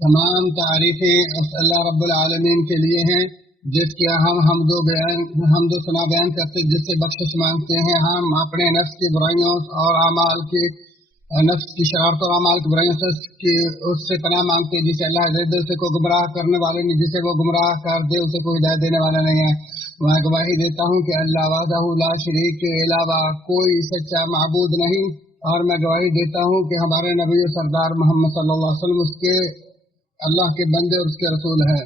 تمام تعریفیں اس اللہ رب العالمین کے لیے ہیں جس کی ہم حمد و ثنا بیان کرتے، جس سے بخشش مانگتے ہیں۔ ہم اپنے نفس کی برائیوں اور اعمال کی نفس کی شرارت اور اعمال کی برائیوں سے اس سے پناہ مانگتے ہیں جسے اللہ عزت سے کو گمراہ کرنے والے نہیں، جسے وہ گمراہ کر دے اسے کوئی ہدایت دینے والا نہیں ہے۔ میں گواہی دیتا ہوں کہ اللہ وحدہ لا شریک کے علاوہ کوئی سچا معبود نہیں، اور میں گواہی دیتا ہوں کہ ہمارے نبی سردار محمد صلی اللہ علیہ وسلم اس کے اللہ کے بندے اور اس کے رسول ہیں،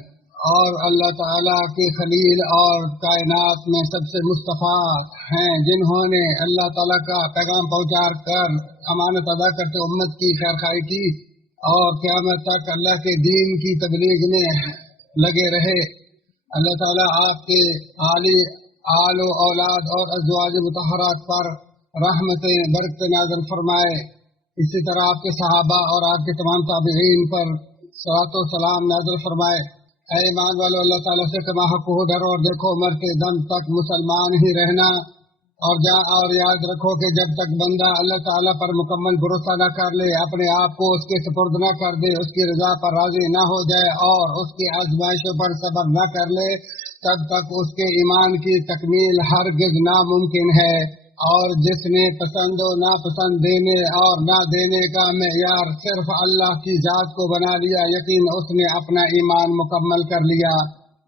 اور اللہ تعالیٰ کے خلیل اور کائنات میں سب سے مصطفیٰ ہیں، جنہوں نے اللہ تعالیٰ کا پیغام پہنچا کر امانت ادا کرتے امت کی خیرخواہی کی اور قیامت تک اللہ کے دین کی تبلیغ میں لگے رہے۔ اللہ تعالیٰ آپ کے آل و اولاد اور ازواج مطہرات پر رحمتیں برکت نازل فرمائے، اسی طرح آپ کے صحابہ اور آپ کے تمام تابعین پر صلاۃ و سلام نازل فرمائے۔ اے ایمان والو، اللہ تعالیٰ سے کما حق ہو ڈرو اور دیکھو مرتے دم تک مسلمان ہی رہنا، اور یاد رکھو کہ جب تک بندہ اللہ تعالیٰ پر مکمل بھروسہ نہ کر لے، اپنے آپ کو اس کے سپرد نہ کر دے، اس کی رضا پر راضی نہ ہو جائے اور اس کی آزمائشوں پر صبر نہ کر لے، تب تک اس کے ایمان کی تکمیل ہرگز ناممکن ہے۔ اور جس نے پسند و ناپسند دینے اور نہ دینے کا معیار صرف اللہ کی ذات کو بنا لیا، یقین اس نے اپنا ایمان مکمل کر لیا۔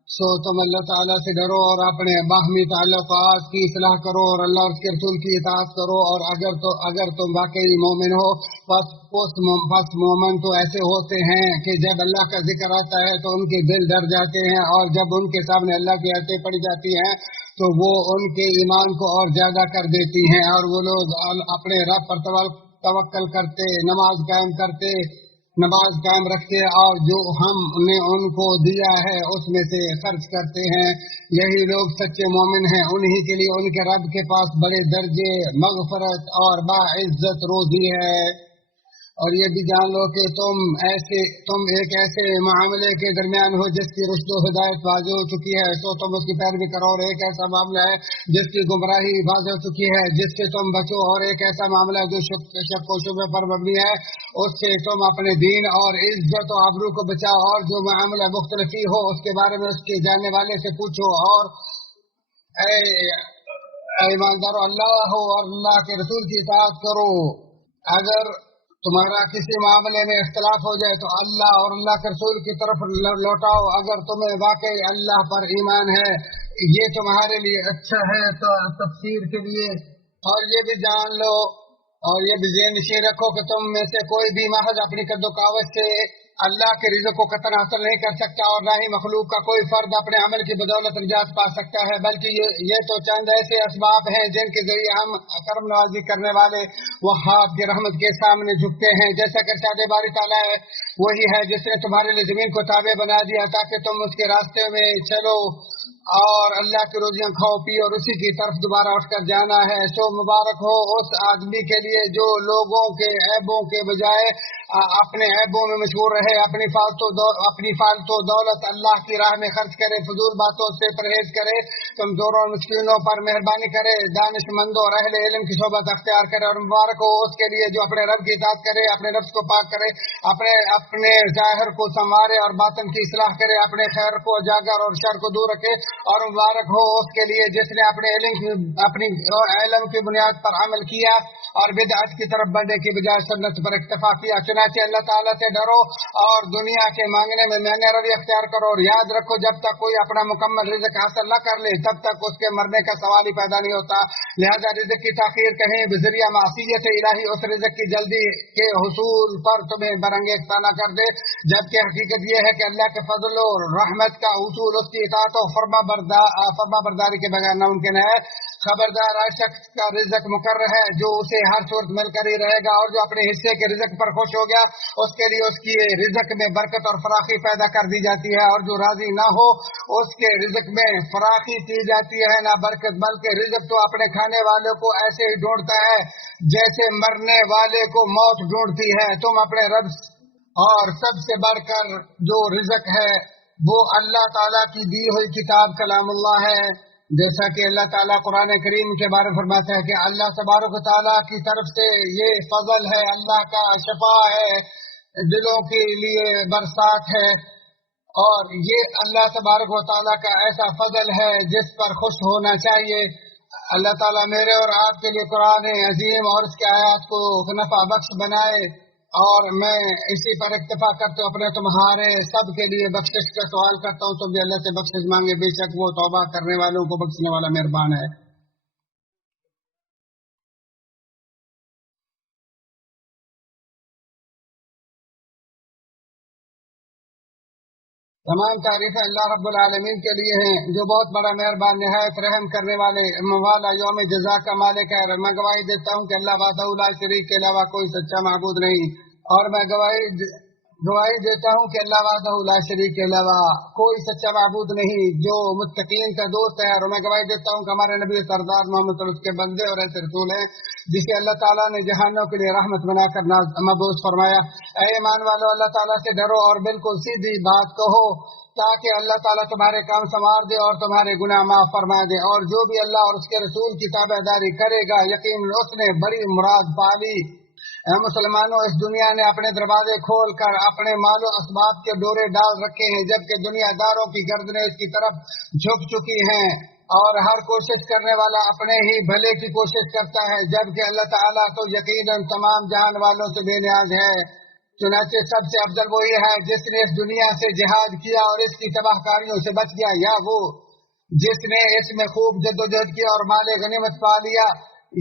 سو تم اللہ تعالیٰ سے ڈرو اور اپنے باہمی تعلقات کی اصلاح کرو اور اللہ اور اس کے رسول کی اطاعت کرو، اور اگر تم واقعی مومن ہو پس مومن تو ایسے ہوتے ہیں کہ جب اللہ کا ذکر آتا ہے تو ان کے دل ڈر جاتے ہیں، اور جب ان کے سامنے اللہ کی آیتیں پڑھی جاتی ہیں تو وہ ان کے ایمان کو اور زیادہ کر دیتی ہیں، اور وہ لوگ اپنے رب پر توکل کرتے، نماز قائم رکھتے اور جو ہم نے ان کو دیا ہے اس میں سے خرچ کرتے ہیں۔ یہی لوگ سچے مومن ہیں، انہی کے لیے ان کے رب کے پاس بڑے درجے مغفرت اور باعزت روزی ہے۔ اور یہ بھی جان لو کہ تم ایک ایسے معاملے کے درمیان ہو جس کی رشد و ہدایت واضح ہو چکی ہے، تو تم اس کی پیروی کرو، اور ایک ایسا معاملہ ہے جس کی گمراہی واضح ہو چکی ہے، جس سے تم بچو، اور ایک ایسا معاملہ ہے جو شک و شبہ پر مبنی ہے، اس سے تم اپنے دین اور عزت و آبرو کو بچاؤ، اور جو معاملہ مختلفی ہو اس کے بارے میں اس کے جاننے والے سے پوچھو، اور اے ایماندارو اللہ اور اللہ کے رسول کی اطاعت کرو۔ اگر تمہارا کسی معاملے میں اختلاف ہو جائے تو اللہ اور اللہ کے رسول کی طرف لوٹاؤ، اگر تمہیں واقعی اللہ پر ایمان ہے، یہ تمہارے لیے اچھا ہے تو تفسیر کے لیے۔ اور یہ بھی جان لو اور یہ بھی ذہن نشین رکھو کہ تم میں سے کوئی بھی محض اپنی قد و قوت سے اللہ کے رزق کو قطعاً حاصل نہیں کر سکتا، اور نہ ہی مخلوق کا کوئی فرد اپنے عمل کی بدولت نجات پا سکتا ہے، بلکہ یہ تو چند ایسے اسباب ہیں جن کے ذریعے ہم کرم نوازی کرنے والے وہاب کی رحمت کے سامنے جھکتے ہیں۔ جیسا کہ ارشاد باری تعالیٰ ہے، وہی ہے جس نے تمہارے لیے زمین کو تابع بنا دیا تاکہ تم اس کے راستے میں چلو اور اللہ کی روزیاں کھاؤ پی اور اسی کی طرف دوبارہ اٹھ کر جانا ہے۔ سو مبارک ہو اس آدمی کے لیے جو لوگوں کے عیبوں کے بجائے اپنے عیبوں میں مشغول رہے، اپنی فالتو دولت اللہ کی راہ میں خرچ کرے، فضول باتوں سے پرہیز کرے، کمزوروں اور مسکینوں پر مہربانی کرے، دانش مندوں اور اہل علم کی صحبت اختیار کرے، اور مبارک ہو اس کے لیے جو اپنے رب کی اطاعت کرے، اپنے نفس کو پاک کرے، اپنے ظاہر کو سنوارے اور باطن کی اصلاح کرے، اپنے خیر کو اجاگر اور شر کو دور رکھے، اور مبارک ہو اس کے لیے جس نے اپنی علم کی بنیاد پر عمل کیا اور بدعت کی طرف بڑھنے کی بجائے سنت پر اکتفا کیا۔ چنانچہ اللہ تعالیٰ سے ڈرو اور دنیا کے مانگنے میں میں نے روی اختیار کرو، اور یاد رکھو جب تک کوئی اپنا مکمل رزق حاصل نہ کر لے تب تک اس کے مرنے کا سوال ہی پیدا نہیں ہوتا، لہذا رزق کی تاخیر کہیں بذریعہ معصیت الہی اس رزق کی جلدی کے حصول پر تمہیں برانگیختہ نہ کر دے، جبکہ حقیقت یہ ہے کہ اللہ کے فضل و رحمت کا حصول اس کی اطاعت و فرما برداری کے بغیر ناممکن ہے۔ خبردار، ہر شخص کا رزق مقرر ہے جو اسے ہر صورت مل کر ہی رہے گا، اور جو اپنے حصے کے رزق پر خوش ہو گیا اس کے لیے اس کی رزق میں برکت اور فراخی پیدا کر دی جاتی ہے، اور جو راضی نہ ہو اس کے رزق میں فراخی کی جاتی ہے نہ برکت، بلکہ رزق تو اپنے کھانے والے کو ایسے ہی ڈھونڈتا ہے جیسے مرنے والے کو موت ڈھونڈتی ہے۔ تم اپنے رب اور سب سے بڑھ کر جو رزق ہے وہ اللہ تعالیٰ کی دی ہوئی کتاب کلام اللہ ہے، جیسا کہ اللہ تعالیٰ قرآن کریم کے بارے میں فرماتا ہے کہ اللہ تبارک و تعالیٰ کی طرف سے یہ فضل ہے، اللہ کا شفا ہے، دلوں کے لیے برسات ہے، اور یہ اللہ تبارک و تعالیٰ کا ایسا فضل ہے جس پر خوش ہونا چاہیے۔ اللہ تعالیٰ میرے اور آپ کے لیے قرآن عظیم اور اس کی آیات کو نفع بخش بنائے، اور میں اسی پر اکتفا کرتے ہوں، اپنے تمہارے سب کے لیے بخشش کا سوال کرتا ہوں، تم بھی اللہ سے بخشش مانگے، بے شک وہ توبہ کرنے والوں کو بخشنے والا مہربان ہے۔ تمام تعریفیں اللہ رب العالمین کے لیے ہیں، جو بہت بڑا مہربان، نہایت رحم کرنے والے، والا یوم جزا کا مالک ہے۔ میں گواہی دیتا ہوں کہ اللہ وحدہ لا شریک کے علاوہ کوئی سچا معبود نہیں، اور میں گواہی دیتا ہوں کہ اللہ وحدہ لا شریک کے علاوہ کوئی سچا معبود نہیں جو متقین کا دوست ہے، اور میں گواہی دیتا ہوں کہ ہمارے نبی سردار محمد صلی اللہ علیہ وسلم کے بندے اور ایسے رسول ہیں جسے اللہ تعالیٰ نے جہانوں کے لیے رحمت بنا کر مبعوث فرمایا۔ اے ایمان والو، اللہ تعالیٰ سے ڈرو اور بالکل سیدھی بات کہو، تاکہ اللہ تعالیٰ تمہارے کام سنوار دے اور تمہارے گناہ معاف فرما دے، اور جو بھی اللہ اور اس کے رسول کی تابع داری کرے گا یقیناً اس نے بڑی مراد پا لی۔ اے مسلمانوں، اس دنیا نے اپنے دروازے کھول کر اپنے مال و اسباب کے ڈورے ڈال رکھے ہیں، جبکہ دنیا داروں کی گردنیں اس کی طرف جھک چکی ہیں، اور ہر کوشش کرنے والا اپنے ہی بھلے کی کوشش کرتا ہے، جبکہ اللہ تعالیٰ تو یقیناً تمام جہان والوں سے بے نیاز ہے۔ چنانچہ سب سے افضل وہی ہے جس نے اس دنیا سے جہاد کیا اور اس کی تباہ کاریوں سے بچ گیا، یا وہ جس نے اس میں خوب جد و جہد کیا اور مال غنیمت پا لیا،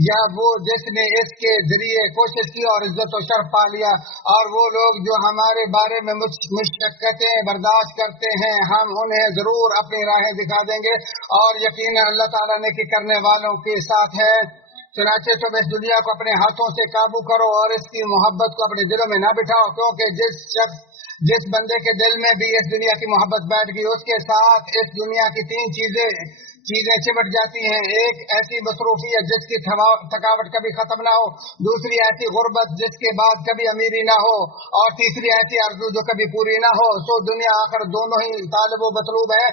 یا وہ جس نے اس کے ذریعے کوشش کی اور عزت و شرف پا لیا۔ اور وہ لوگ جو ہمارے بارے میں مشقتیں برداشت کرتے ہیں، ہم انہیں ضرور اپنی راہیں دکھا دیں گے، اور یقیناً اللہ تعالیٰ نیکی کرنے والوں کے ساتھ ہے۔ چنانچہ تم اس دنیا کو اپنے ہاتھوں سے قابو کرو اور اس کی محبت کو اپنے دلوں میں نہ بٹھاؤ، کیونکہ جس بندے کے دل میں بھی اس دنیا کی محبت بیٹھ گئی، اس کے ساتھ اس دنیا کی تین چیزیں چمٹ جاتی ہیں۔ ایک ایسی مصروفیت جس کی تھکاوٹ کبھی ختم نہ ہو، دوسری ایسی غربت جس کے بعد کبھی امیری نہ ہو، اور تیسری ایسی آرزو جو کبھی پوری نہ ہو۔ سو دنیا آخرت دونوں ہی طالب و مطلوب ہے،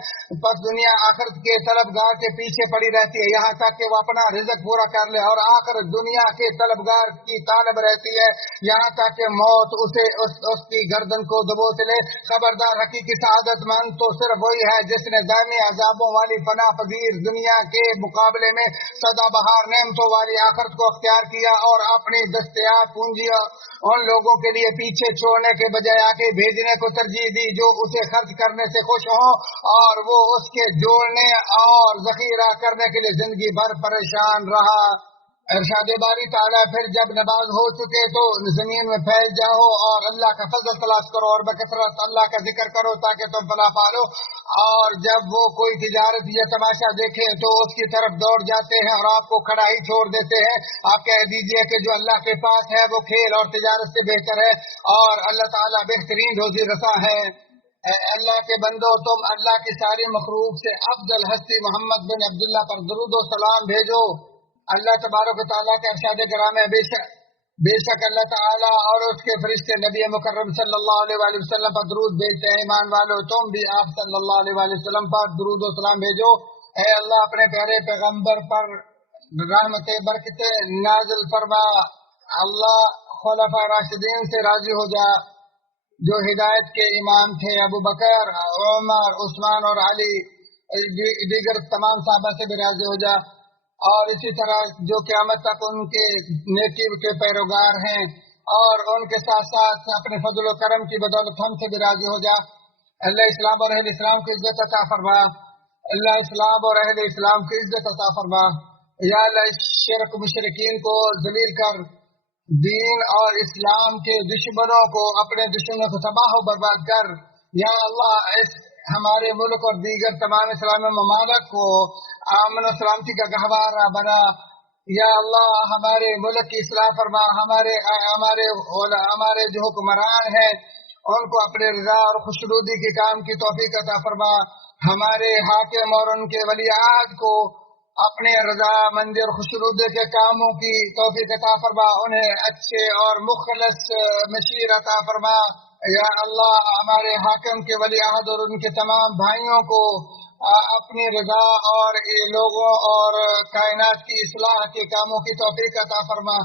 بس دنیا آخرت کے طلبگار کے پیچھے پڑی رہتی ہے یہاں تک کہ وہ اپنا رزق پورا کر لے، اور آخرت دنیا کے طلبگار کی طالب رہتی ہے یہاں تک کہ موت اسے اس کی گردن کو دبوچ لے۔ خبردار، حقیقی سعادت مند تو صرف وہی ہے جس نے دائمی عذابوں والی فنا پذیر دنیا کے مقابلے میں سدا بہار نعمتوں والی آخرت کو اختیار کیا، اور اپنی دستیاب پونجی ان لوگوں کے لیے پیچھے چھوڑنے کے بجائے آگے بھیجنے کو ترجیح دی جو اسے خرچ کرنے سے خوش ہوں، اور وہ اس کے جوڑنے اور ذخیرہ کرنے کے لیے زندگی بھر پریشان رہا۔ ارشاد باری تعالیٰ، پھر جب نماز ہو چکے تو زمین میں پھیل جاؤ اور اللہ کا فضل تلاش کرو اور بکثرت اللہ کا ذکر کرو تاکہ تم فلاح پالو، اور جب وہ کوئی تجارت یا تماشا دیکھیں تو اس کی طرف دوڑ جاتے ہیں اور آپ کو کھڑا ہی چھوڑ دیتے ہیں۔ آپ کہہ دیجئے کہ جو اللہ کے پاس ہے وہ کھیل اور تجارت سے بہتر ہے، اور اللہ تعالیٰ بہترین روزی رساں ہے۔ اے اللہ کے بندو، تم اللہ کی ساری مخلوق سے افضل ہستی محمد بن عبداللہ پر درود و سلام بھیجو۔ اللہ تبارک و تعالیٰ کا ارشاد کرام ہے، بے شک اللہ تعالیٰ اور اس کے فرشتے نبی مکرم صلی اللہ علیہ وآلہ وسلم پر درود بھیجتے ہیں۔ ایمان والو، تم بھی آپ صلی اللہ علیہ وآلہ وسلم پر درود و سلام بھیجو۔ اے اللہ، اپنے پیارے پیغمبر پر رحمت برکت نازل فرما۔ اللہ خلفاء راشدین سے راضی ہو جا جو ہدایت کے امام تھے، ابو بکر، عمر، عثمان اور علی، دیگر تمام صحابہ سے بھی راضی ہو جا، اور اسی طرح جو قیامت تک ان کے نیکی کے پیروگار ہیں، اور ان کے ساتھ ساتھ اپنے فضل و کرم کی بدولت ہم سے بھی راضی ہو جا۔ اللہ اسلام اور اہل اسلام کی عزت عطا فرما۔ اللہ اسلام اور اہل اسلام کی عزت عطا فرما۔ یا اللہ، شرک مشرکین کو ذلیل کر، دین اور اسلام کے دشمنوں کو، اپنے دشمنوں کو تباہ و برباد کر۔ یا اللہ، اس ہمارے ملک اور دیگر تمام اسلامی ممالک کو امن و سلامتی کا گہوارہ بنا۔ یا اللہ، ہمارے ملک کی اصلاح فرما، ہمارے جو حکمران ہیں ان کو اپنے رضا اور خوشنودی کے کام کی توفیق عطا فرما۔ ہمارے حاکم اور ان کے ولی عہد کو اپنے رضا مندی اور خوشنودی کے کاموں کی توفیق عطا فرما، انہیں اچھے اور مخلص مشیر عطا فرما۔ یا اللہ، ہمارے حاکم کے ولی عہد اور ان کے تمام بھائیوں کو اپنی رضا اور لوگوں اور کائنات کی اصلاح کے کاموں کی توفیق عطا فرما۔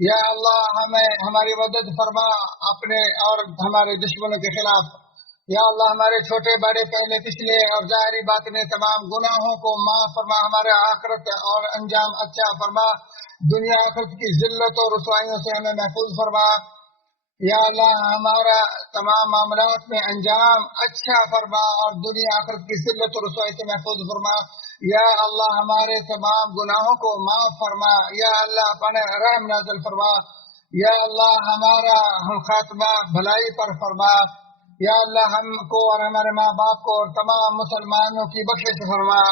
یا اللہ ہمیں ہماری مدد فرما اپنے اور ہمارے دشمنوں کے خلاف. یا اللہ ہمارے چھوٹے بڑے پہلے پچھلے اور ظاہری باطنی تمام گناہوں کو معاف فرما. ہمارے آخرت اور انجام اچھا فرما. دنیا آخرت کی ذلت اور رسوائیوں سے ہمیں محفوظ فرما. یا اللہ ہمارا تمام معاملات میں انجام اچھا فرما اور دنیا آخرت کی ذلت اور رسوائی سے محفوظ فرما. یا اللہ ہمارے تمام گناہوں کو معاف فرما. یا اللہ اپنے رحم نازل فرما. یا اللہ ہمارا خاتمہ بھلائی پر فرما. یا اللہ ہم کو اور ہمارے ماں باپ کو اور تمام مسلمانوں کی بخشش فرما.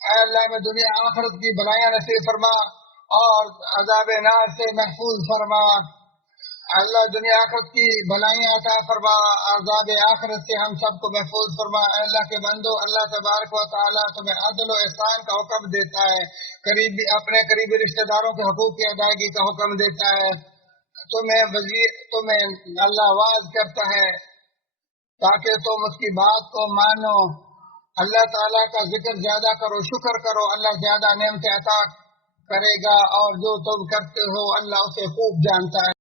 اے اللہ میں دنیا آخرت کی بھلائیاں نصیب فرما اور عذاب نار سے محفوظ فرما. اللہ دنیا آخرت کی بھلائیاں عطا فرما. عذاب آخرت سے ہم سب کو محفوظ فرما. اے اللہ کے بندو، اللہ تبارک و تعالیٰ تمہیں عدل و احسان کا حکم دیتا ہے. اپنے قریبی رشتہ داروں کے حقوق کی ادائیگی کا حکم دیتا ہے. تمہیں اللہ واز کرتا ہے تاکہ تم اس کی بات کو مانو. اللہ تعالیٰ کا ذکر زیادہ کرو، شکر کرو، اللہ زیادہ نعمتیں عطا کرے گا، اور جو تم کرتے ہو اللہ اسے خوب جانتا ہے.